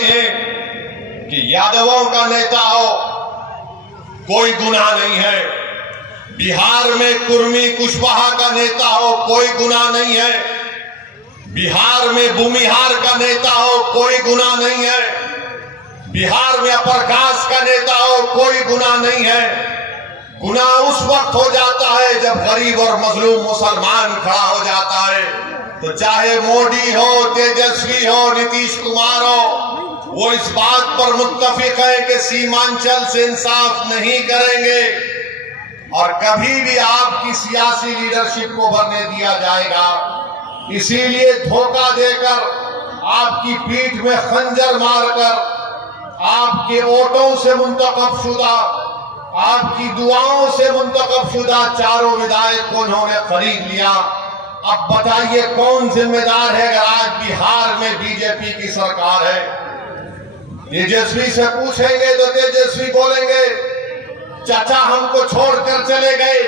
कहते हैं कि यादवों का नेता हो कोई गुनाह नहीं है, बिहार में कुर्मी कुशवाहा का नेता हो कोई गुनाह नहीं है, बिहार में भूमिहार का नेता हो कोई गुनाह नहीं है, बिहार में अपरकाश का नेता हो कोई गुनाह नहीं है। गुनाह उस वक्त हो जाता है जब गरीब और मजलूम मुसलमान खड़ा हो जाता है। तो चाहे मोदी हो, तेजस्वी हो, नीतीश कुमार हो, वो इस बात पर मुत्तफिक है कि सीमांचल से इंसाफ नहीं करेंगे और कभी भी आपकी सियासी लीडरशिप को भरने दिया जाएगा। इसीलिए धोखा देकर, आपकी पीठ में खंजर मारकर, आपके वोटों से मुंतखब शुदा, आपकी दुआओं से मुंतखब शुदा चारों विधायक को उन्होंने खरीद लिया। अब बताइए कौन जिम्मेदार है अगर आज बिहार में बीजेपी की सरकार है? तेजस्वी से पूछेंगे तो तेजस्वी बोलेंगे चाचा हमको छोड़कर चले गए।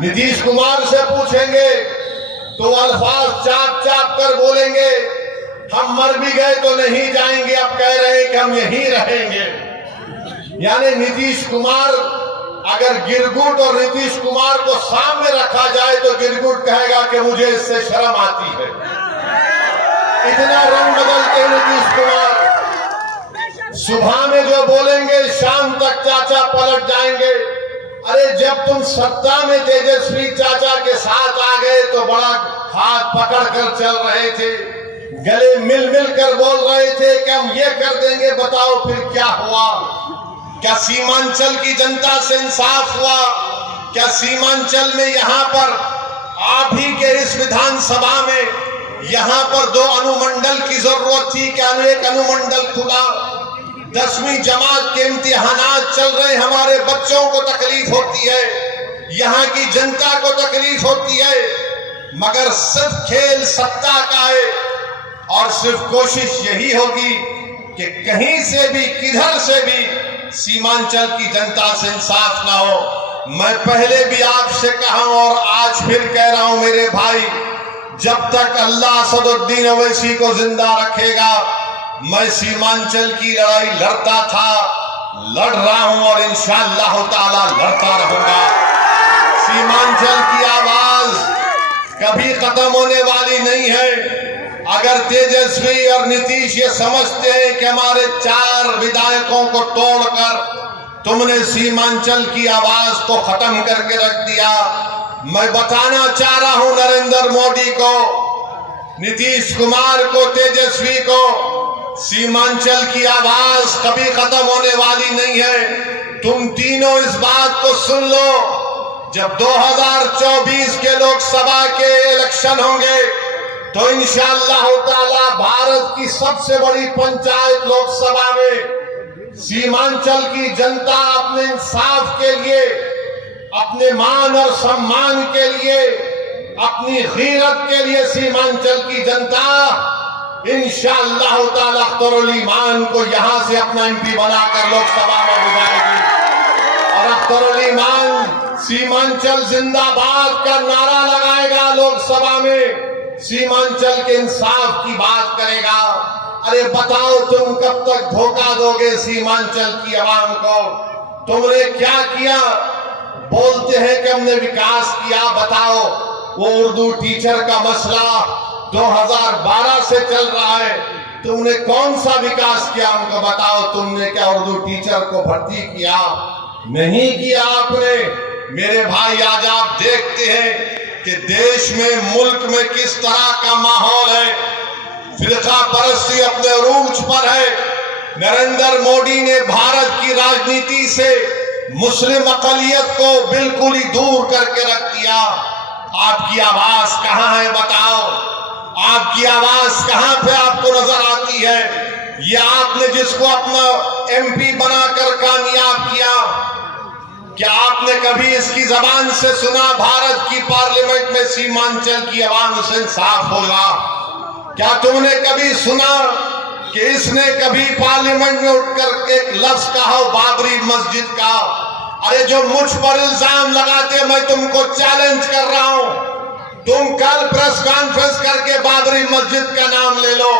नीतीश कुमार से पूछेंगे तो अल्फाज चाप चाप कर बोलेंगे हम मर भी गए तो नहीं जाएंगे, अब कह रहे हैं कि हम यहीं रहेंगे। यानी नीतीश कुमार, अगर गिरगुट और नीतीश कुमार को सामने रखा जाए तो गिरगुट कहेगा कि मुझे इससे शर्म आती है। इतना रंग बदलते नीतीश कुमार, सुबह में जो बोलेंगे शाम तक चाचा पलट जाएंगे। अरे जब तुम सत्ता में तेजस्वी चाचा के साथ आ गए तो बड़ा हाथ पकड़ कर चल रहे थे, गले मिल मिल कर बोल रहे थे कि हम ये कर देंगे, बताओ फिर क्या हुआ? क्या सीमांचल की जनता से इंसाफ हुआ? क्या सीमांचल में यहाँ पर आप ही के इस विधानसभा में यहाँ पर 2 अनुमंडल की जरूरत थी, क्या एक अनुमंडल खुला? 10वीं जमात के इम्तिहानात चल रहे, हमारे बच्चों को तकलीफ होती है, यहाँ की जनता को तकलीफ होती है, मगर सिर्फ खेल सत्ता का है और सिर्फ कोशिश यही होगी कि कहीं से भी किधर से भी सीमांचल की जनता से इंसाफ ना हो। मैं पहले भी आपसे कहा और आज फिर कह रहा हूं मेरे भाई, जब तक अल्लाह असदुद्दीन ओवैसी को जिंदा रखेगा मैं सीमांचल की लड़ाई लड़ता था, लड़ रहा हूं और इंशाअल्लाह ताला लड़ता रहूंगा। सीमांचल की आवाज कभी खत्म होने वाली नहीं है। अगर तेजस्वी और नीतीश ये समझते हैं कि हमारे 4 विधायकों को तोड़कर तुमने सीमांचल की आवाज को खत्म करके रख दिया, मैं बताना चाह रहा हूं नरेंद्र मोदी को, नीतीश कुमार को, तेजस्वी को, सीमांचल की आवाज कभी खत्म होने वाली नहीं है। तुम तीनों इस बात को सुन लो, जब 2024 के लोकसभा के इलेक्शन होंगे तो इंशाअल्लाह ताला भारत की सबसे बड़ी पंचायत लोकसभा में सीमांचल की जनता अपने इंसाफ के लिए, अपने मान और सम्मान के लिए, अपनी गीरत के लिए सीमांचल की जनता इंशाअल्लाह ताला अख्तरुल ईमान को यहां से अपना एमपी बनाकर लोकसभा में बुलाएगी और अख्तरुल ईमान सीमांचल जिंदाबाद का नारा लगाएगा, लोकसभा में सीमांचल के इंसाफ की बात करेगा। अरे बताओ तुम कब तक धोखा दोगे सीमांचल की आवाम को? तुमने क्या किया? बोलते हैं कि हमने विकास किया, बताओ वो उर्दू टीचर का मसला 2012 से चल रहा है, तुमने कौन सा विकास किया हमको बताओ? तुमने क्या उर्दू टीचर को भर्ती किया? नहीं किया आपने। मेरे भाई आज आप देखते हैं कि देश में, मुल्क में किस तरह का माहौल है, फिरका परस्ती अपने रूज पर है। नरेंद्र मोदी ने भारत की राजनीति से मुस्लिम अकलियत को बिल्कुल ही दूर करके रख दिया। आपकी आवाज कहां है बताओ? आपकी आवाज कहां पे आपको नजर आती है? ये आपने जिसको अपना एमपी बनाकर कामयाब किया, क्या आपने कभी इसकी जबान से सुना भारत की पार्लियामेंट में सीमांचल की आवाम से इंसाफ होगा? क्या तुमने कभी सुना कि इसने कभी पार्लियामेंट में उठकर एक लफ्ज कहा हो बाबरी मस्जिद का? अरे जो मुझ पर इल्जाम लगाते, मैं तुमको चैलेंज कर रहा हूं, तुम कल प्रेस कॉन्फ्रेंस करके बाबरी मस्जिद का नाम ले लो।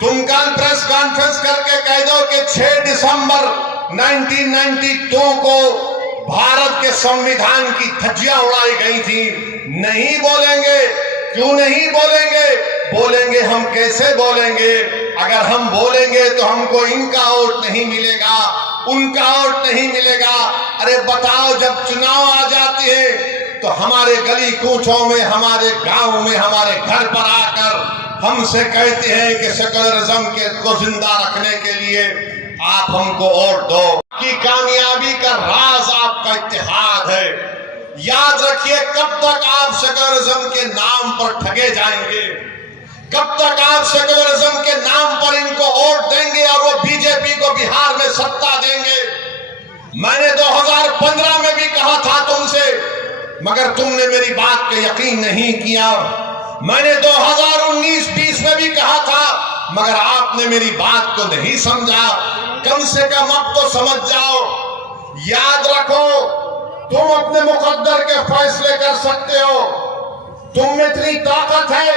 तुम कल प्रेस प्रेस कॉन्फ्रेंस करके कह दो कि 6 दिसंबर 1992 को भारत के संविधान की धज्जियां उड़ाई गई थी। नहीं बोलेंगे। क्यों नहीं बोलेंगे? बोलेंगे हम कैसे बोलेंगे? अगर हम बोलेंगे तो हमको इनका वोट नहीं मिलेगा, उनका वोट नहीं मिलेगा। अरे बताओ, जब चुनाव आ जाते हैं तो हमारे गली कूचों में, हमारे गांव में, हमारे घर पर आकर हमसे कहते हैं कि सेकुलरिज्म को जिंदा रखने के लिए आप हमको वोट दो। कि कामयाबी का राज आपका इत्तेहाद है। याद रखिए, कब तक आप सेकुलरिज्म के नाम पर ठगे जाएंगे? कब तक आप सेकुलरिज्म के नाम पर इनको वोट देंगे और वो बीजेपी को बिहार में सत्ता देंगे? मैंने 2015 में भी कहा था तुमसे, मगर तुमने मेरी बात पे यकीन नहीं किया। मैंने 2019-20 में भी कहा था, मगर आपने मेरी बात को नहीं समझा। कम से कम अब तो समझ जाओ। याद रखो, तुम अपने मुकद्दर के फैसले कर सकते हो। तुम में इतनी ताकत है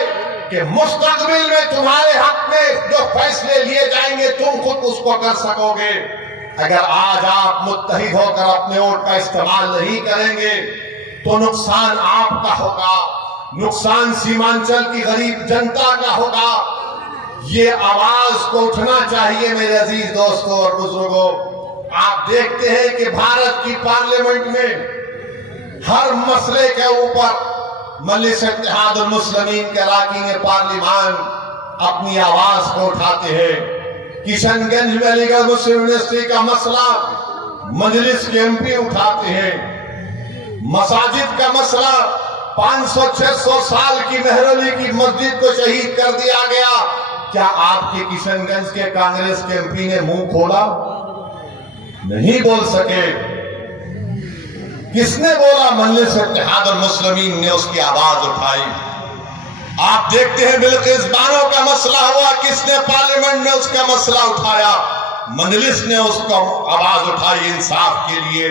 कि मुस्तकबिल में तुम्हारे हक में जो फैसले लिए जाएंगे तुम खुद उसको कर सकोगे। अगर आज आप मुत्तहिद होकर अपने वोट का इस्तेमाल नहीं करेंगे तो नुकसान आपका होगा, नुकसान सीमांचल की गरीब जनता का होगा। ये आवाज को उठना चाहिए मेरे अजीज दोस्तों और बुजुर्गों। आप देखते हैं कि भारत की पार्लियामेंट में हर मसले के ऊपर मजलिस इत्तेहादुल मुस्लिमीन के अरकान पार्लिमान अपनी आवाज को उठाते हैं। किशनगंज में अलीगढ़ मुस्लिम यूनिवर्सिटी का मसला मजलिस के एमपी उठाते हैं। मसाजिद का मसला, 500-600 साल की मेहरली की मस्जिद को शहीद कर दिया गया। क्या आपके किशनगंज के कांग्रेस के एमपी ने मुंह खोला? नहीं बोल सके। किसने बोला? मजलिस इत्तेहादुल मुस्लिमीन ने उसकी आवाज उठाई। आप देखते हैं बिल्किस बानो का मसला हुआ, किसने पार्लियामेंट में उसका मसला उठाया? मजलिस ने उसको आवाज उठाई इंसाफ के लिए।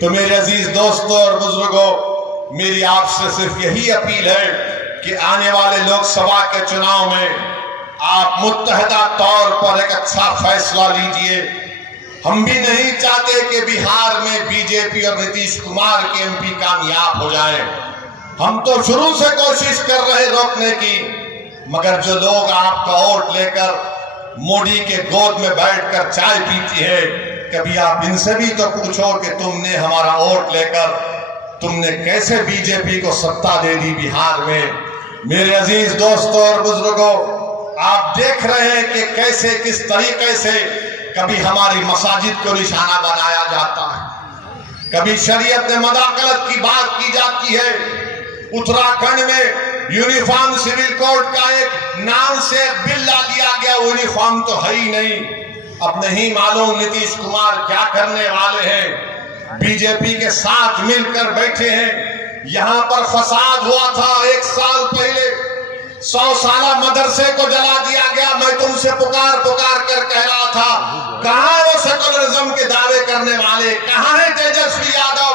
तो मेरे अजीज दोस्तों और बुजुर्गों, मेरी आपसे सिर्फ यही अपील है कि आने वाले लोकसभा के चुनाव में आप मुत्तहिदा तौर पर एक अच्छा फैसला लीजिए। हम भी नहीं चाहते कि बिहार में बीजेपी और नीतीश कुमार के एमपी कामयाब हो जाएं। हम तो शुरू से कोशिश कर रहे रोकने की, मगर जो लोग आपका वोट लेकर मोदी के गोद में बैठकर चाय पीती है, कभी आप इनसे भी तो पूछो कि तुमने हमारा वोट लेकर तुमने कैसे बीजेपी को सत्ता दे दी बिहार में। मेरे अजीज दोस्तों और बुजुर्गों, आप देख रहे हैं कि कैसे किस तरीके से कभी हमारी मसाजिद को निशाना बनाया जाता है, कभी शरीयत में मदाखलत की बात की जाती है। उत्तराखंड में यूनिफॉर्म सिविल कोड का एक नाम से बिल ला दिया गया, यूनिफॉर्म तो है ही नहीं। अब नहीं मालूम नीतीश कुमार क्या करने वाले हैं। बीजेपी के साथ मिलकर बैठे हैं। यहां पर फसाद हुआ था 1 साल पहले, 100 साला मदरसे को जला दिया गया। मैं तुमसे पुकार कर कह रहा था, कहां है वो सेकुलरिज्म के दावे करने वाले? कहां है तेजस्वी यादव?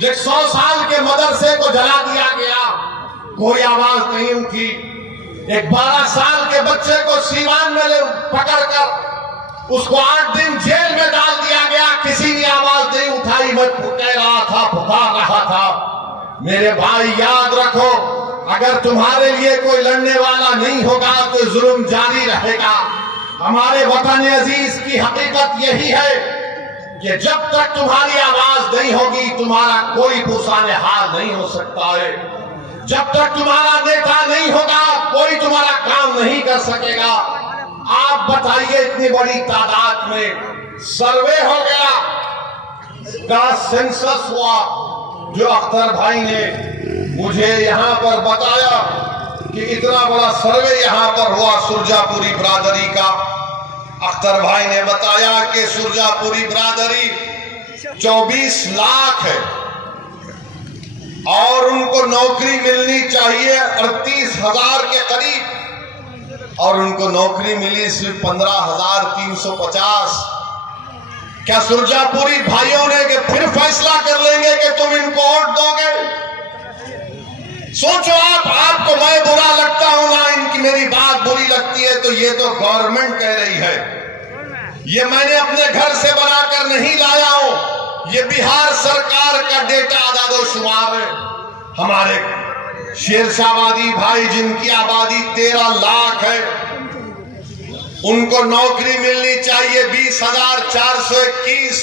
जो 100 साल के मदरसे को जला दिया गया, कोई आवाज नहीं उठी। एक 12 साल के बच्चे को सीवान में पकड़कर उसको 8 दिन जेल में डाल दिया गया, किसी ने आवाज नहीं उठाई। मैं कह रहा था, पुकार रहा था। मेरे भाई याद रखो, अगर तुम्हारे लिए कोई लड़ने वाला नहीं होगा तो जुल्म जारी रहेगा। हमारे वतन अजीज की हकीकत यही है कि जब तक तुम्हारी आवाज नहीं होगी तुम्हारा कोई पुरसाने हाल नहीं हो सकता है। जब तक तुम्हारा नेता नहीं होगा कोई तुम्हारा काम नहीं कर सकेगा। आप बताइए, इतनी बड़ी तादाद में सर्वे हो गया, का सेंसस हुआ, जो अख्तर भाई ने मुझे यहां पर बताया कि इतना बड़ा सर्वे यहां पर हुआ सुरजापुरी बिरादरी का। अख्तर भाई ने बताया कि सुरजापुरी बिरादरी 24 लाख है और उनको नौकरी मिलनी चाहिए 38,000 के करीब, और उनको नौकरी मिली सिर्फ 15,350। क्या सुरजापुरी भाइयों ने कि फिर फैसला कर लेंगे कि तुम इनको वोट दोगे? सोचो आपको मैं बुरा लगता हूं ना, इनकी मेरी बात बुरी लगती है, तो ये तो गवर्नमेंट कह रही है, ये मैंने अपने घर से बनाकर नहीं लाया हूं, ये बिहार सरकार का डेटा आदादोशुमार है। हमारे शेरशाहवादी भाई जिनकी आबादी 13 लाख है, उनको नौकरी मिलनी चाहिए 20,421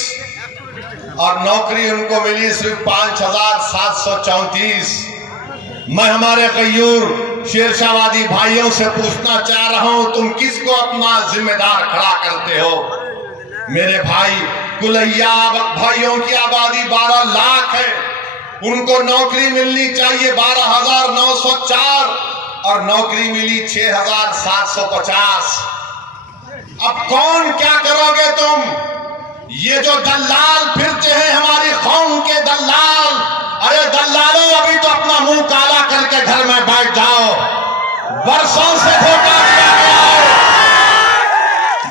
और नौकरी उनको मिली सिर्फ 5,734। मैं हमारे गयूर शेरशाहवादी भाइयों से पूछना चाह रहा हूं, तुम किसको अपना जिम्मेदार खड़ा करते हो? मेरे भाई कुलैया भाइयों की आबादी 12 लाख है, उनको नौकरी मिलनी चाहिए 12,904 और नौकरी मिली 6,750। अब कौन क्या करोगे तुम? ये जो दलाल फिरते हैं हमारी कौम के दलाल, अरे दलालों अभी तो अपना मुंह काला करके घर में बैठ जाओ। बरसों से धोखा दिया गया है,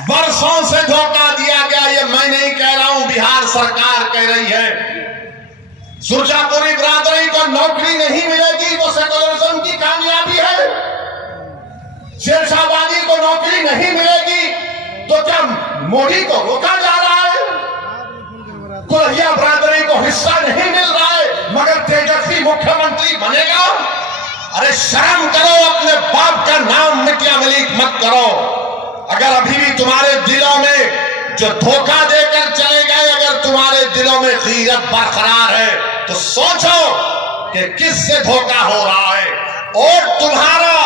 बरसों से धोखा दिया गया। ये मैं नहीं कह रहा हूं, बिहार सरकार कह रही है। सुरजापुरी बिरादरी को नौकरी नहीं मिलेगी तो सेकुलरिज्म की कामयाबी है। शेरशाहवादी को नौकरी नहीं मिलेगी तो क्या मोदी को रोका जा रहा है? कुलैया बिरादरी को हिस्सा नहीं मिल रहा है मगर तेजस्वी मुख्यमंत्री बनेगा? अरे शर्म करो, अपने बाप का नाम मिटिया मलिक मत करो। अगर अभी भी तुम्हारे दिलों में जो धोखा देकर चले गए, अगर तुम्हारे दिलों में गीरत बरकरार है तो सोचो कि किससे धोखा हो रहा है। और तुम्हारा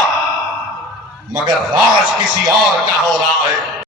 मगर राज किसी और का हो रहा है।